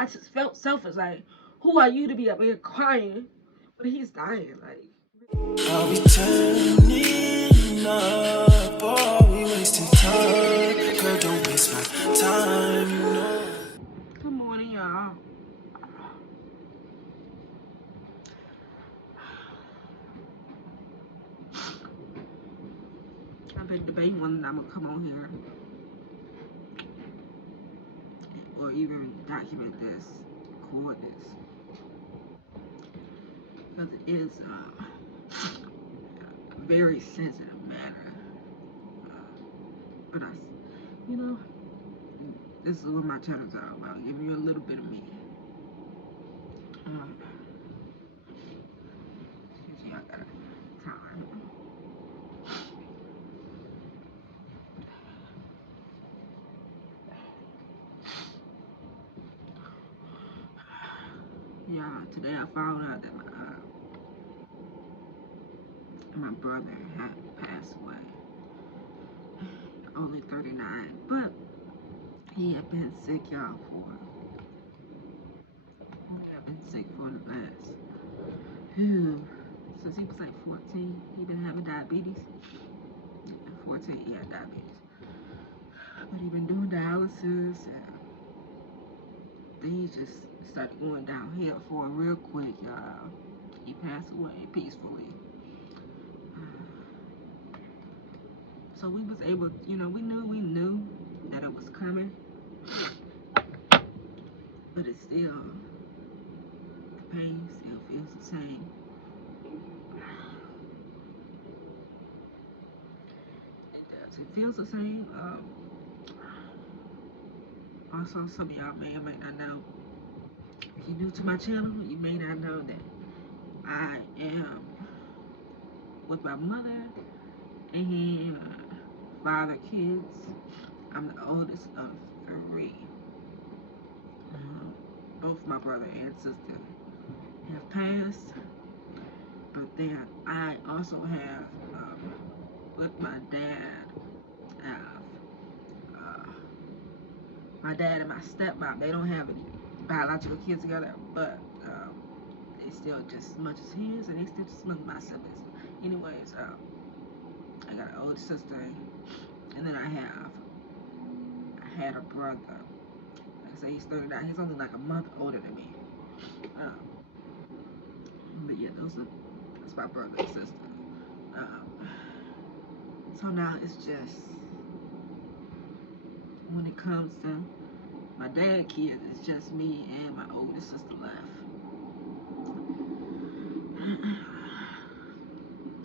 I just felt selfish. Like, who are you to be up here crying when he's dying? Like, are we turning up or are we wasting time? Girl, don't waste my time, no. good morning, y'all. I've been debating whether I'm gonna come on here or even document this, record this, because it is a very sensitive matter. But you know, this is what my channel's all about. Give you a little bit of me. Excuse me, I got time. Yeah, today I found out that my brother had passed away, only 39, but he had been sick, y'all, for the last, since he was like 14. He been having diabetes. At 14, he had diabetes. But he been doing dialysis, and things just started going downhill for him real quick, y'all. He passed away peacefully. So we was able, we knew that it was coming, but it's still, the pain still feels the same. It does. It feels the same. Also, some of y'all may or may not know. If you're new to my channel, you may not know that I am with my mother and 5 kids. I'm the oldest of 3. Both my brother and sister have passed, but then I also have, with my dad, my dad and my stepmom. They don't have any biological kids together, but they still just as much as his, and they still just as much as my siblings. Anyways, I got an older sister, and then I had a brother. Like I say, he's 39. He's only like a month older than me. But yeah, that's my brother and sister. So now it's just, when it comes to my dad kids, it's just me and my older sister left.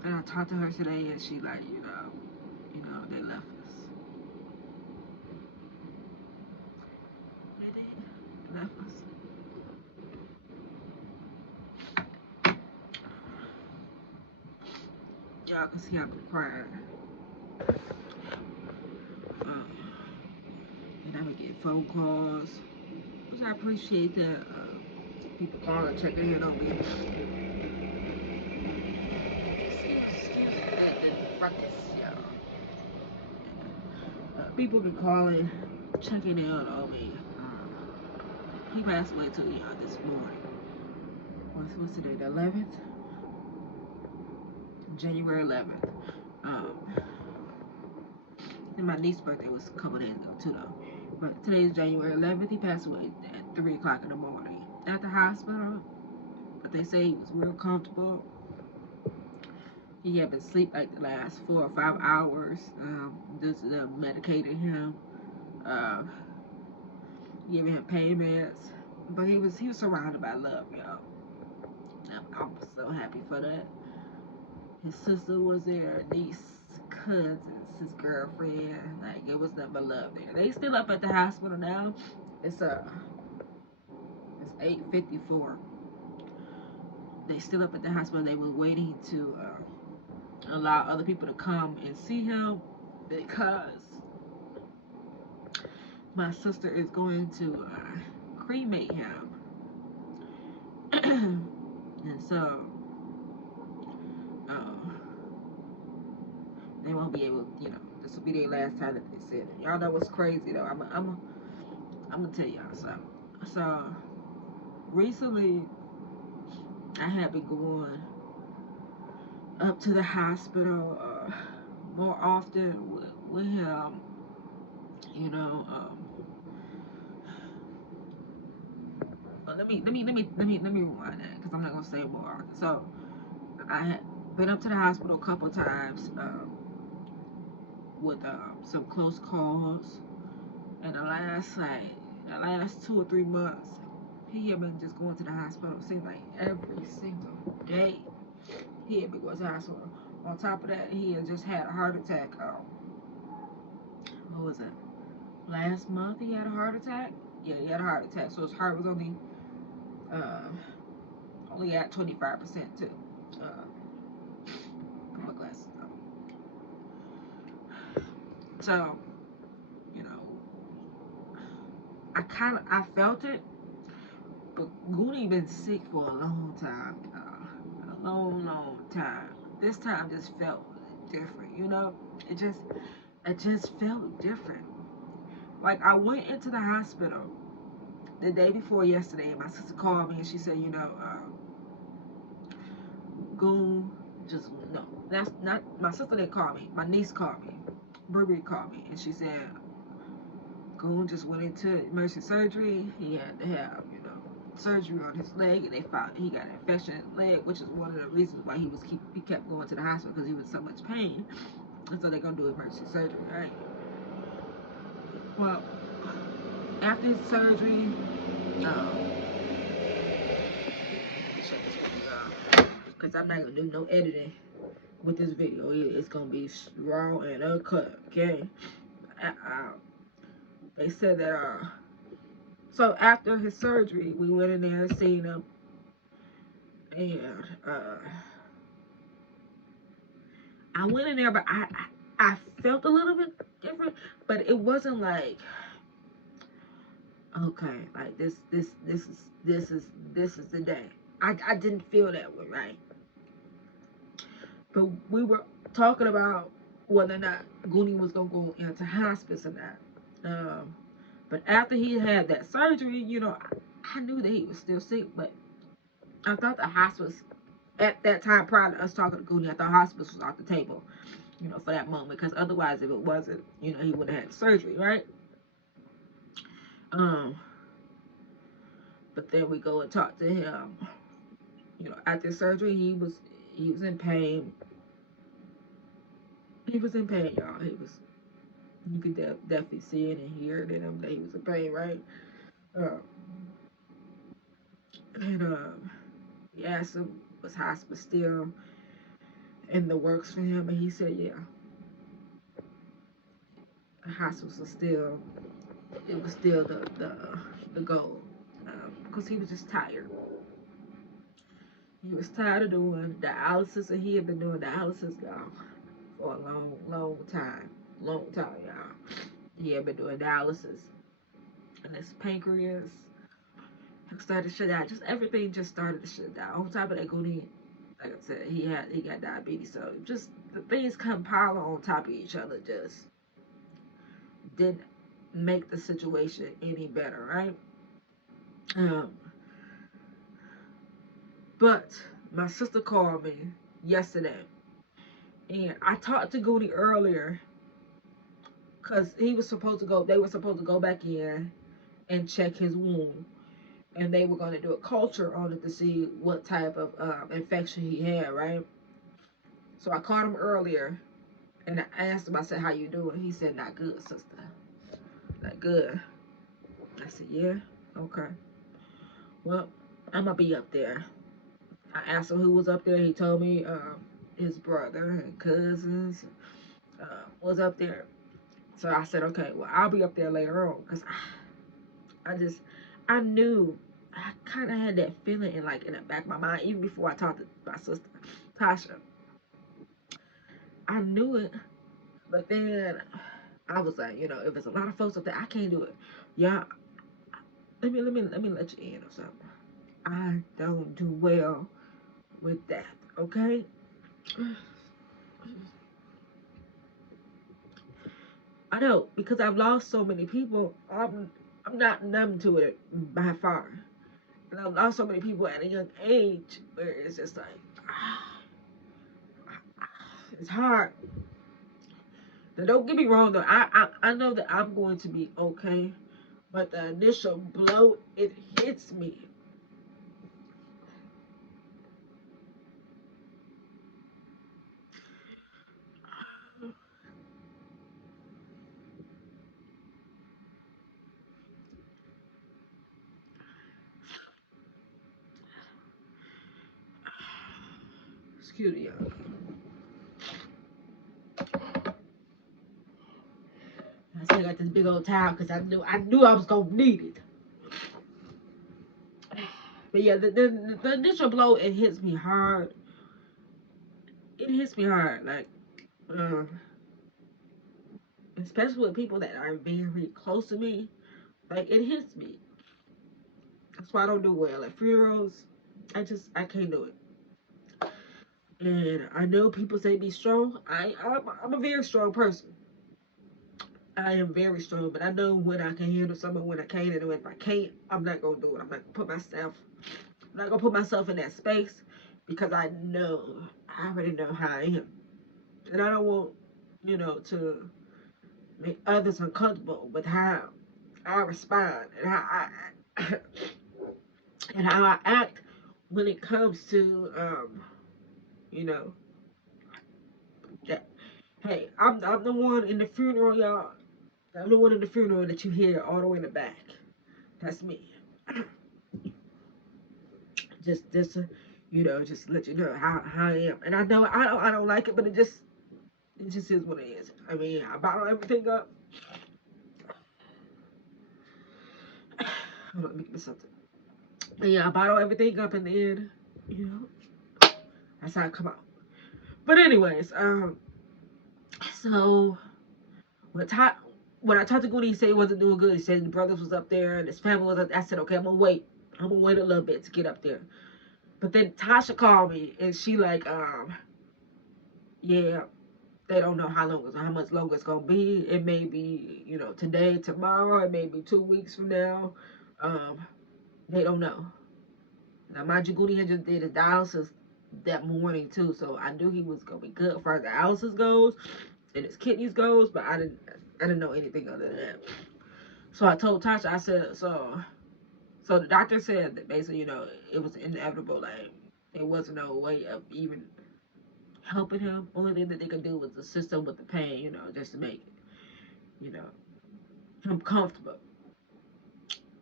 And I talked to her today, and she like, they left us. They left us. Y'all can see I've been crying. And I've been getting phone calls, which I appreciate that. People calling, checking in on me. People been calling, checking in on me. He passed away too, y'all, this morning. What's today? The 11th? January 11th. And my niece's birthday was a couple days ago too, though. But today is January 11th. He passed away at 3 o'clock in the morning at the hospital. But they say he was real comfortable. He had been asleep like the last 4 or 5 hours. Just medicated him, giving him pain meds. But he was surrounded by love, y'all. I'm so happy for that. His sister was there, niece, cousins, his girlfriend. Like, it was nothing but love there. They still up at the hospital now. It's 8:54. They still up at the hospital. They were waiting to allow other people to come and see him, because my sister is going to cremate him. And so they won't be able, this will be their last time that they said it. Y'all know what's crazy though. I'm gonna tell y'all something. So recently, I have been going up to the hospital more often with him. You know, let me rewind that because I'm not gonna say more. So I had been up to the hospital a couple times with some close calls, and the last 2 or 3 months, he had been just going to the hospital. It seemed like every single day he had been going to the hospital. On top of that, he had just had a heart attack. What was it? Last month he had a heart attack. Yeah, he had a heart attack. So his heart was uh, only at 25% too. Put my glasses on. So you know, I felt it, but Goonie been sick for a long time, a long time. This time just felt different. It just it just felt different. Like I went into the hospital the day before yesterday, and my sister called me and she said, Goon just no. That's not my sister. Didn't call me. My niece called me. Burberry called me, and she said Goon just went into emergency surgery. He had to have surgery on his leg, and they found he got an infection in his leg, which is one of the reasons why he kept going to the hospital because he was in so much pain, and so they're gonna do emergency surgery, right? Well, after his surgery, shut this video because I'm not gonna do no editing with this video. It's gonna be raw and uncut, okay? Uh, they said that so after his surgery, we went in there and seen him, and I went in there, but I felt a little bit different, but it wasn't like okay, like this is the day. I didn't feel that way, right? But we were talking about whether or not Goonie was gonna go into hospice or not. But after he had that surgery, I knew that he was still sick, but I thought the hospice at that time prior to us talking to Goonie, I thought hospice was off the table, for that moment, because otherwise, if it wasn't, he wouldn't have had surgery, right? Um, but then we go and talk to him. After surgery, he was in pain. He was in pain, y'all. You could definitely see it and hear it in him that he was in pain, right? Uh, and he asked him, was hospice still in the works for him? And he said, yeah, hospice was still, it was still the goal. Because he was just tired. He was tired of doing dialysis, and he had been doing dialysis, y'all, for a long time. Long time, y'all. He had been doing dialysis. And his pancreas started to shut down. Just everything just started to shut down. On top of that, Goonie, like I said, he got diabetes. So just the things compiling on top of each other just didn't make the situation any better, right? Um, but my sister called me yesterday, and I talked to Goonie earlier because he was supposed to go. They were supposed to go back in and check his wound, and they were going to do a culture on it to see what type of infection he had, right? So I called him earlier, and I asked him. I said, "How you doing?" He said, "Not good, sister. Not good." I said, "Yeah, okay. Well, I'm gonna be up there." I asked him who was up there. He told me his brother and cousins was up there. So I said, "Okay, well, I'll be up there later on," because I just I knew I kind of had that feeling in the back of my mind even before I talked to my sister Tasha. I knew it, but then I was like, if there's a lot of folks up there, I can't do it. Yeah, let me let you in or something. I don't do well with that. Okay. I know because I've lost so many people. I'm not numb to it by far. And I've lost so many people at a young age where it's just like, it's hard. Now, don't get me wrong though. I know that I'm going to be okay, but the initial blow, it hits me. Excuse me, y'all. I still got this big old towel because I knew I was gonna need it. But yeah, the initial blow, it hits me hard. It hits me hard, like, um, especially with people that are very close to me. Like, it hits me. That's why I don't do well at funerals. I can't do it. And I know people say be strong. I'm a very strong person. I am very strong, but I know when I can handle something, when I can't, and if I can't, I'm not gonna do it. I'm not gonna put myself in that space because I already know how I am, and I don't want, to make others uncomfortable with how I respond and how I and how I act when it comes to, you know, that. Hey, I'm the one in the funeral, y'all. I'm the one in the funeral that you hear all the way in the back. That's me. Just to, just let you know how I am. And I know I don't like it, but it just is what it is. I mean, I bottle everything up. Hold on, let me give me something. And yeah, I bottle everything up in the end. You know, that's how it come out. But anyways, so when when I talked to Goody, he said he wasn't doing good. He said his brothers was up there and his family was up there. I said, okay, I'm gonna wait. I'm gonna wait a little bit to get up there. But then Tasha called me and she like, yeah, they don't know how much longer it's gonna be. It may be, today, tomorrow. It may be 2 weeks from now. Um, they don't know. Now, mind you, Goody had just did his dialysis that morning too, so I knew he was gonna be good as far as the dialysis goes and his kidneys goes, but I didn't know anything other than that. So I told Tasha, I said, so the doctor said that basically, it was inevitable. Like, there was no way of even helping him. Only thing that they could do was assist him with the pain, just to make, you know, him comfortable.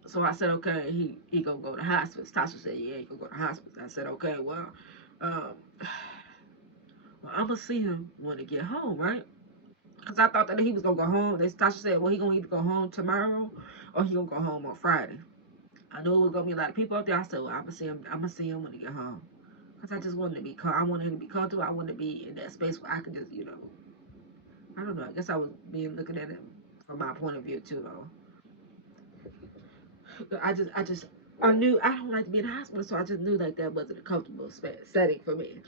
So I said, okay, he gonna go to hospice. Tasha said, yeah, he gonna go to hospice. I said, okay, um, well, I'm gonna see him when he get home, right? Because I thought that he was gonna go home. Tasha said, well, he gonna either go home tomorrow or he gonna go home on Friday. I knew it was gonna be a lot of people up there. I said, well, I'm gonna see him. I'm gonna see him when he get home. Cause I just wanted to be calm. I wanted him to be comfortable. I wanted to be in that space where I could just, I don't know. I guess I was being looking at it from my point of view too, though. I knew I don't like to be in the hospital, so I just knew like that wasn't a comfortable setting for me.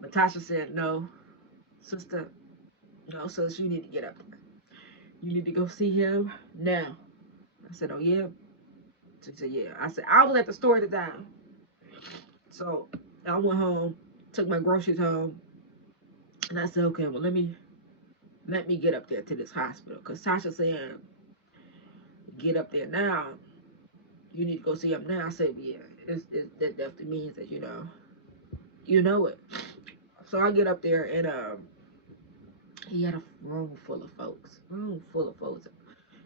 But Tasha said, no, sister, no, sis, you need to get up there. You need to go see him now. I said, oh yeah. She said, yeah. I said, I was at the store at the time. So I went home, took my groceries home, and I said, okay, well let me get up there to this hospital. Cause Tasha said, get up there now. You need to go see him now. I said, yeah, that definitely means that you know it. So I get up there and he had a room full of folks. Room full of folks.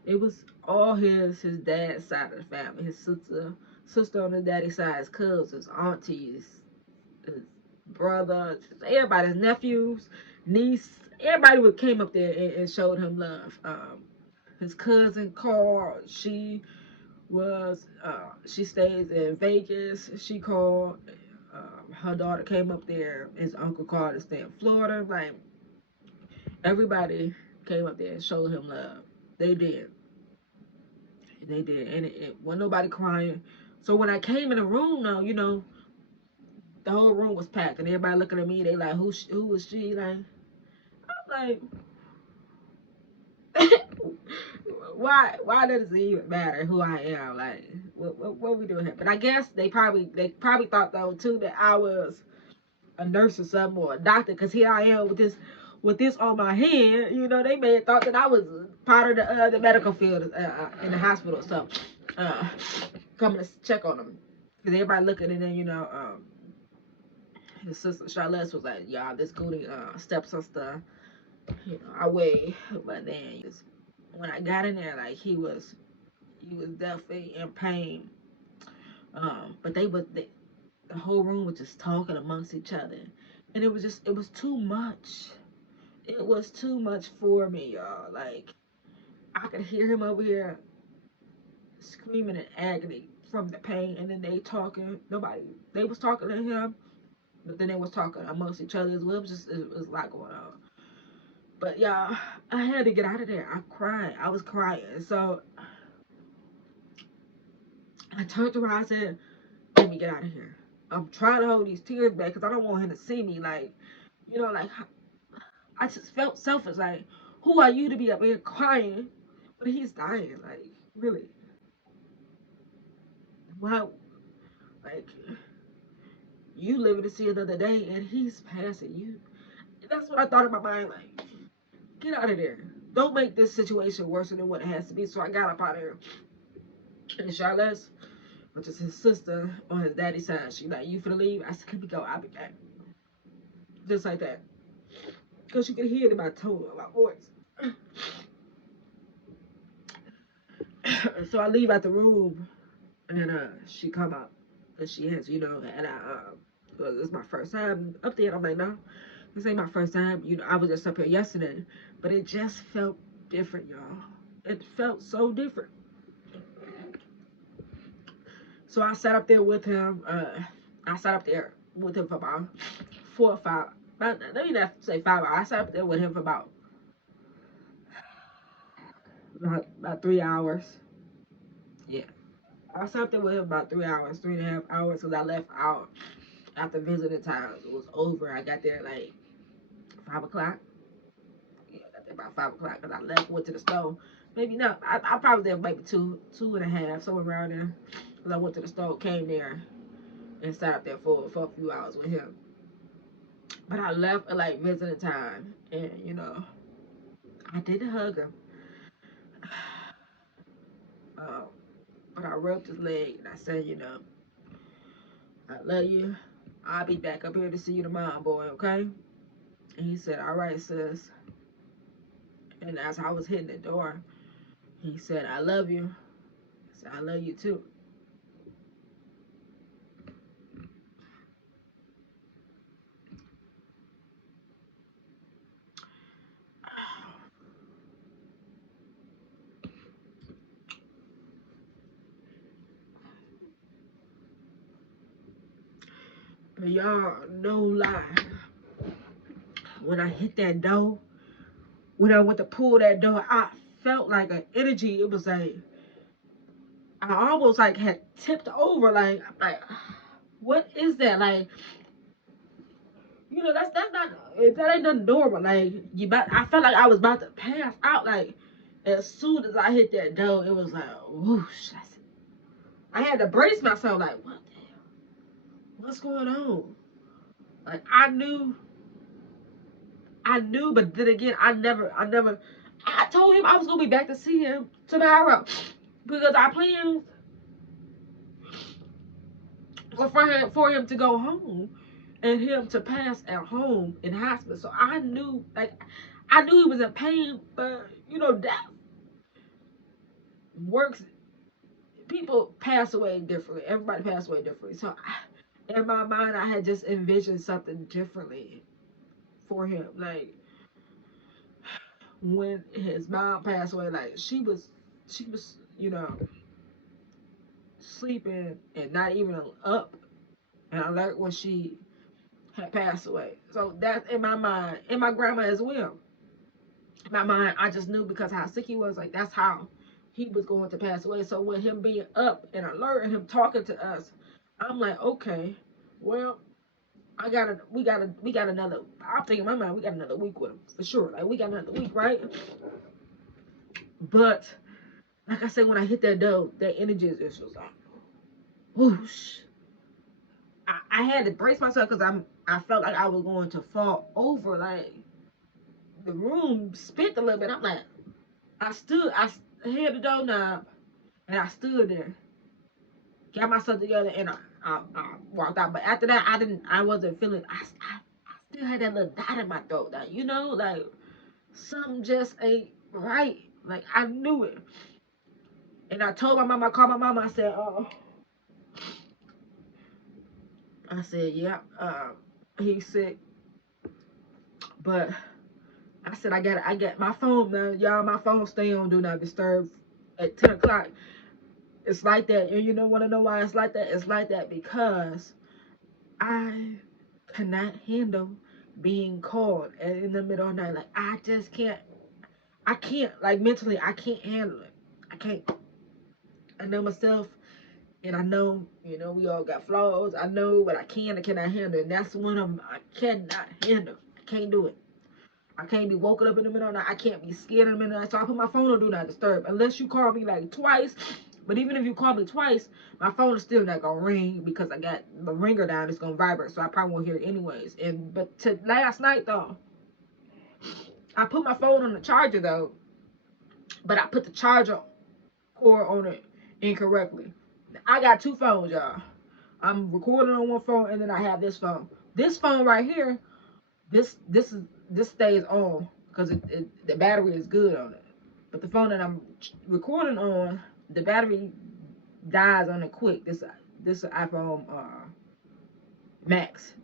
It was all his dad's side of the family. His sister on his daddy's side, his cousins, aunties, his brother, everybody's nephews, niece. Everybody came up there and showed him love. His cousin Carl, she stays in Vegas. She called. Her daughter came up there. His uncle called to stay in Florida. Like, everybody came up there and showed him love. They did. They did, and it wasn't nobody crying. So when I came in the room, now the whole room was packed, and everybody looking at me. They like, who was she? Like, I'm like, why does it even matter who I am? Like, what we doing here? But I guess they probably thought though too that I was a nurse or something or a doctor, because here I am with this on my hand. You know, they may have thought that I was part of the medical field in the hospital. So coming to check on them, because everybody looking, and then his sister Charlotte was like, "Yeah, this Goody stepsister, I weigh." But then when I got in there, like he was definitely in pain. But the whole room was just talking amongst each other, and it was too much. It was too much for me, y'all. Like, I could hear him over here screaming in agony from the pain, and then they was talking to him, but then they was talking amongst each other as well. It was a lot going on. But y'all, I had to get out of there. I was crying. So I turned around and said, "Let me get out of here." I'm trying to hold these tears back because I don't want him to see me. Like, like I just felt selfish. Like, who are you to be up here crying when he's dying? Like, really? Wow. Like, you living to see another day and he's passing you. That's what I thought in my mind. Like, get out of there. Don't make this situation worse than what it has to be. So I got up out of there. And Charlotte, which is his sister on his daddy's side, she like, "You finna leave?" I said, "Let me go. I'll be back." Just like that. Because you can hear it in my tone, in my voice. So I leave out the room, and she come up, and she has, and well, this is my first time up there. I'm like, "No, this ain't my first time. I was just up here yesterday, but it just felt different, y'all. It felt so different." So I sat up there with him. I sat up there with him for about 4 or 5. Let me not say 5 hours. I sat up there with him for about 3 hours. Yeah, I sat up there with him about 3 hours, 3.5 hours, because I left out after visiting time. It was over. I got there like 5 o'clock. Yeah, I got there about 5 o'clock because I left, went to the store. Maybe no, I probably there maybe 2.5, somewhere around there. Because I went to the store, came there, and sat up there for a few hours with him. But I left at like visiting time, and I didn't hug him. Um, but I rubbed his leg and I said, "I love you. I'll be back up here to see you tomorrow, boy, okay?" And he said, "All right, sis." And as I was hitting the door, he said, "I love you." I said, "I love you too." But y'all, no lie. When I hit that door, when I went to pull that door, I felt like an energy. It was like I almost like had tipped over. Like, I'm like, what is that? Like, that's not, that ain't nothing normal. Like, I felt like I was about to pass out. Like, as soon as I hit that door, it was like whoosh. I had to brace myself. Like, what the hell? What's going on? Like, I knew, but then again, I never. I told him I was gonna be back to see him tomorrow because I planned for him to go home and him to pass at home in hospital. So I knew he was in pain, but death works. People pass away differently. Everybody pass away differently. So in my mind, I had just envisioned something differently for him. Like, when his mom passed away, like she was sleeping and not even up and alert when she had passed away. So that's in my mind, and my grandma as well. In my mind, I just knew because how sick he was, like that's how he was going to pass away. So with him being up and alert and him talking to us, I'm like, okay, well, we got another. I'm thinking in my mind, we got another week with him for sure. Like we got another week, right? But like I said, when I hit that door, that energy is just was like whoosh. I had to brace myself because I felt like I was going to fall over. Like the room spit a little bit. I'm like, I had the door knob and I stood there, got myself together, and I walked out. But after that, I wasn't feeling. I still had that little dot in my throat. Like like something just ain't right. Like I knew it, and I told my mama. I called my mama. I said, yeah, he's sick, but I said I got my phone now, y'all. My phone stay on do not disturb at 10 o'clock. It's like that, and want to know why it's like that? It's like that because I cannot handle being called in the middle of the night. Like I just can't. I can't, like, mentally. I can't handle it. I can't. I know myself, and I know we all got flaws. I know what I can and cannot handle, and that's one of them. I cannot handle. I can't do it. I can't be woken up in the middle of the night. I can't be scared in the middle of the night. So I put my phone on do not disturb. Unless you call me like twice. But even if you call me twice, my phone is still not gonna ring because I got the ringer down. It's gonna vibrate, so I probably won't hear it anyways. But last night though, I put my phone on the charger though, but I put the charger cord on it incorrectly. I got two phones, y'all. I'm recording on one phone and then I have this phone. This phone right here, this stays on because the battery is good on it. But the phone that I'm recording on, the battery dies on it quick. This iPhone Max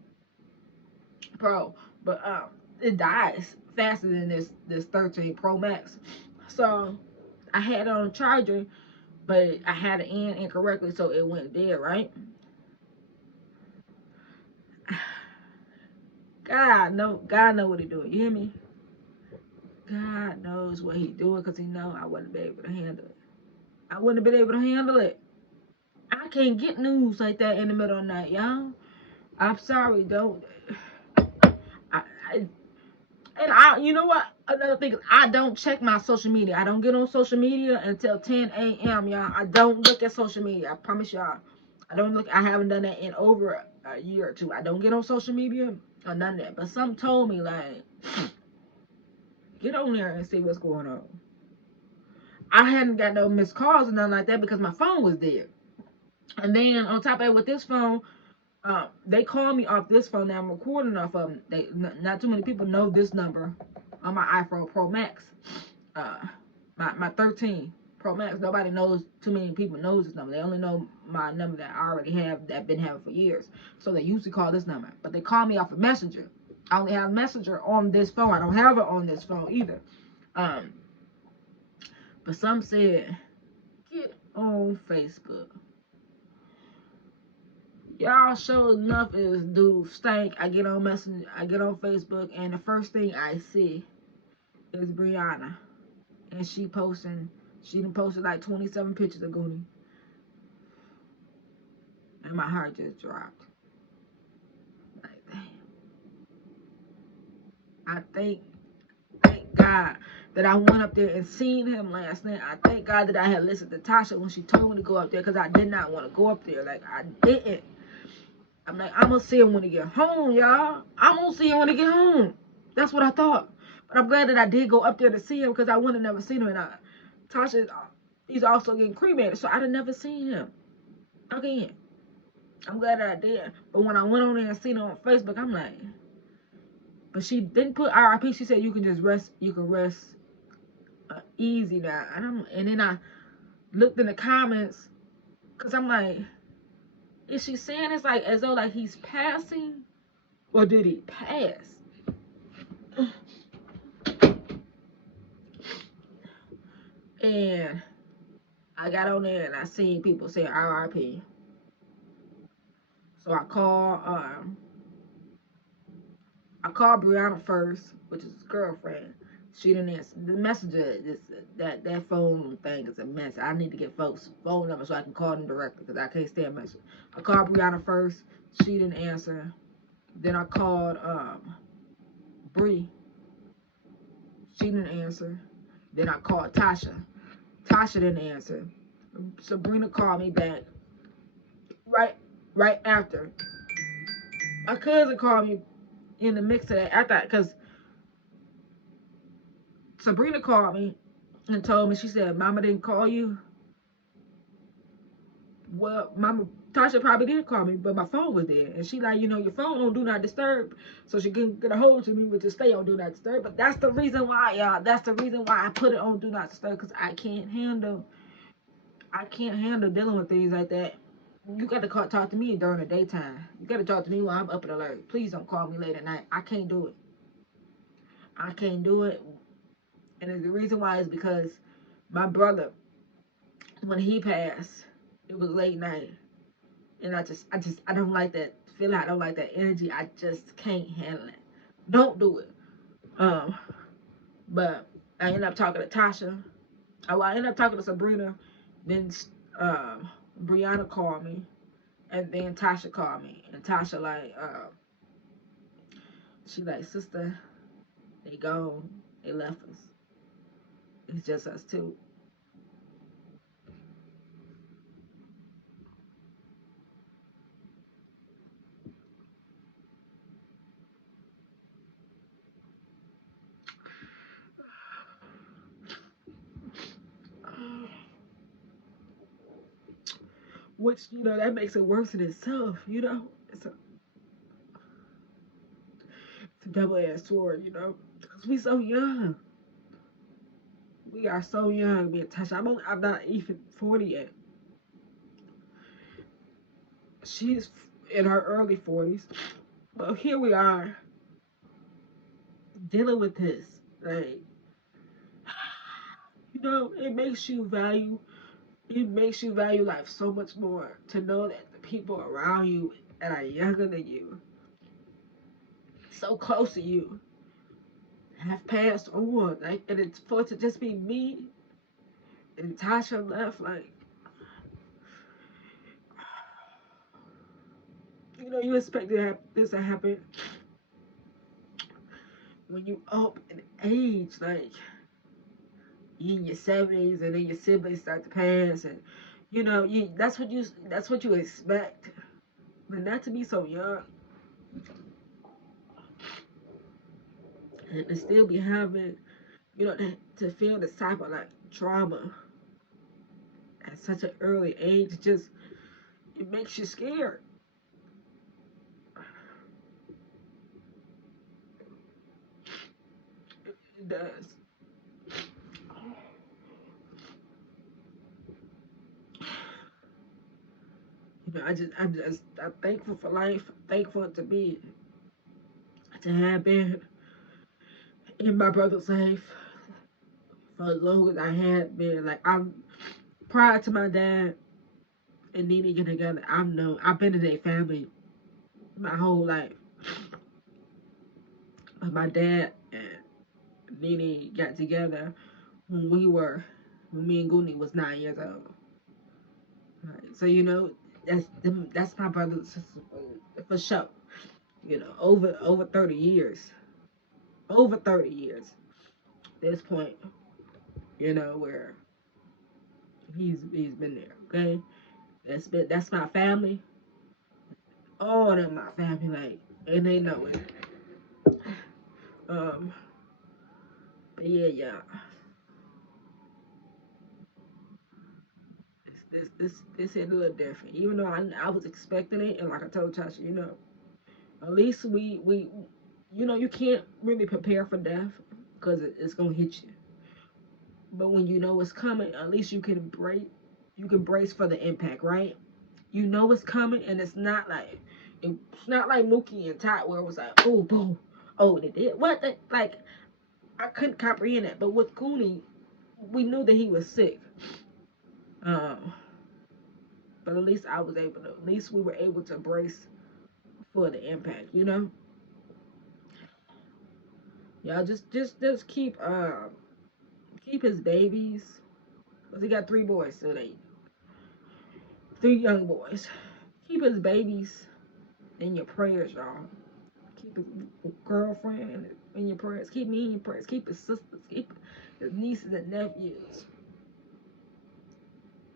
Pro, but it dies faster than this 13 Pro Max. So I had it on a charger, but I had it in incorrectly, so it went dead. Right? God know what he doing. You hear me? God knows what he doing because he know I wouldn't be able to handle it. I wouldn't have been able to handle it. I can't get news like that in the middle of the night, y'all. I'm sorry, don't. I, I and you know what? Another thing is I don't check my social media. I don't get on social media until 10 a.m. Y'all. I don't look at social media. I promise y'all. I don't look. I haven't done that in over a year or two. I don't get on social media or none of that. But some told me like, get on there and see what's going on. I hadn't got no missed calls or nothing like that because my phone was dead. And then on top of it, with this phone, they call me off this phone that I'm recording off of. Not too many people know this number on my iPhone Pro Max. My 13 Pro Max. Nobody knows. Too many people knows this number. They only know my number that I already have that I've been having for years. So they usually call this number, but they call me off of Messenger. I only have Messenger on this phone. I don't have it on this phone either. But some said, get on Facebook. Y'all sure enough is dude stank. I get on Messenger, I get on Facebook, and the first thing I see is Brianna. And she done posted like 27 pictures of Goonie. And my heart just dropped. Like, damn. I thank God that I went up there and seen him last night. I thank God that I had listened to Tasha when she told me to go up there because I did not want to go up there. Like, I didn't. I'm like, I'm going to see him when he get home, y'all. I'm going to see him when he get home. That's what I thought. But I'm glad that I did go up there to see him because I would have never seen him. And Tasha, he's also getting cremated, so I'd have never seen him again. I'm glad that I did. But when I went on there and seen him on Facebook, I'm like, but she didn't put RIP. She said you can just rest. You can rest easy now. And then I looked in the comments because I'm like, is she saying it's like as though like he's passing, or did he pass? And I got on there and I seen people saying RIP. So I called Brianna first, which is his girlfriend. She didn't answer. The messenger, that phone thing is a mess. I need to get folks' phone number so I can call them directly because I can't stand message. I called Brianna first. She didn't answer. Then I called Bree. She didn't answer. Then I called Tasha. Tasha didn't answer. Sabrina called me back right right after. My cousin called me in the mix of that after, because Sabrina called me and told me, she said, Mama didn't call you. Well, Mama Tasha probably did call me, but my phone was dead. And she like, your phone on do not disturb. So she couldn't get a hold to me, but to stay on do not disturb. But that's the reason why, y'all. That's the reason why I put it on do not disturb, because I can't handle dealing with things like that. You got to talk to me during the daytime. You got to talk to me while I'm up and alert. Please don't call me late at night. I can't do it. I can't do it. And the reason why is because my brother, when he passed, it was late night. And I don't like that feeling. I don't like that energy. I just can't handle it. Don't do it. Um, but I ended up talking to Tasha. I ended up talking to Sabrina. Then Brianna called me, and then Tasha called me, and Tasha like, she like, sister, they gone, they left us. It's just us two. Which that makes it worse in itself. It's a double-edged sword. Because we so young. We are so young being touched. I'm not even 40 yet. She's in her early 40s. But here we are dealing with this. Like, it makes you value life so much more to know that the people around you that are younger than you, so close to you, have passed on. Like, and it's for it to just be me and Tasha left. Like, you expect this to happen when you up in age, like you in your 70s, and then your siblings start to pass, and that's what you expect, but not to be so young and to still be having, to feel the type of like trauma at such an early age. Just it makes you scared. It does. I'm thankful for life. I'm thankful to have been in my brother's life for as long as I had been. Like, I'm prior to my dad and Nene getting together. I've been in a family my whole life. But my dad and Nene got together when me and Goonie was 9 years old. Right. So that's my brother's sister for sure. Over 30 years, over 30 years. At this point, where he's been there. Okay, that's my family. All of them my family, like, and they know it. Um, but yeah, yeah. This hit a little different. Even though I was expecting it, and like I told Tasha, at least you can't really prepare for death because it's gonna hit you. But when you know it's coming, at least you can brace for the impact, right? You know it's coming, and it's not like Mookie and Todd where it was like, oh boom, oh they did what? Like, I couldn't comprehend it. But with Cooney, we knew that he was sick. Um, but at least we were able to brace for the impact. Y'all just keep his babies. 'Cause he got three boys, so three young boys. Keep his babies in your prayers, y'all. Keep his girlfriend in your prayers. Keep me in your prayers. Keep his sisters. Keep his nieces and nephews.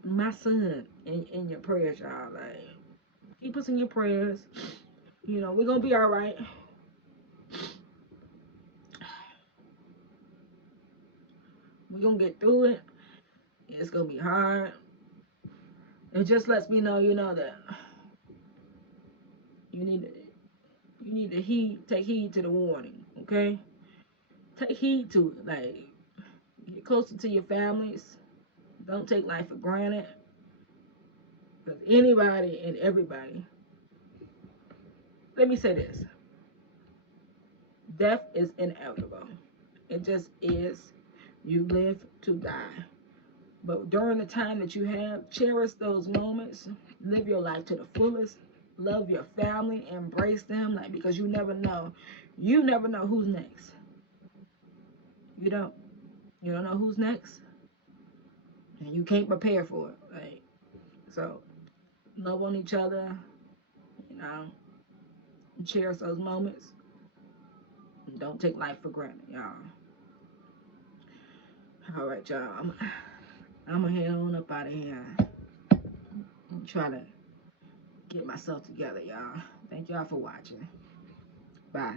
my son in your prayers, y'all. Like, keep us in your prayers. You know, we're gonna be all right. We're gonna get through it. It's gonna be hard. It just lets me know, you know, that you need to take heed to the warning. Okay, take heed to it. Like, get closer to your families. Don't take life for granted. Because anybody and everybody. Let me say this: death is inevitable. It just is. You live to die. But during the time that you have, cherish those moments. Live your life to the fullest. Love your family. Embrace them. Like, because you never know. You never know who's next. You don't. You don't know who's next. And you can't prepare for it. Like, so love on each other. You know, cherish those moments. And don't take life for granted, y'all. All right, y'all. I'm gonna head on up out of here and try to get myself together, y'all. Thank y'all for watching. Bye.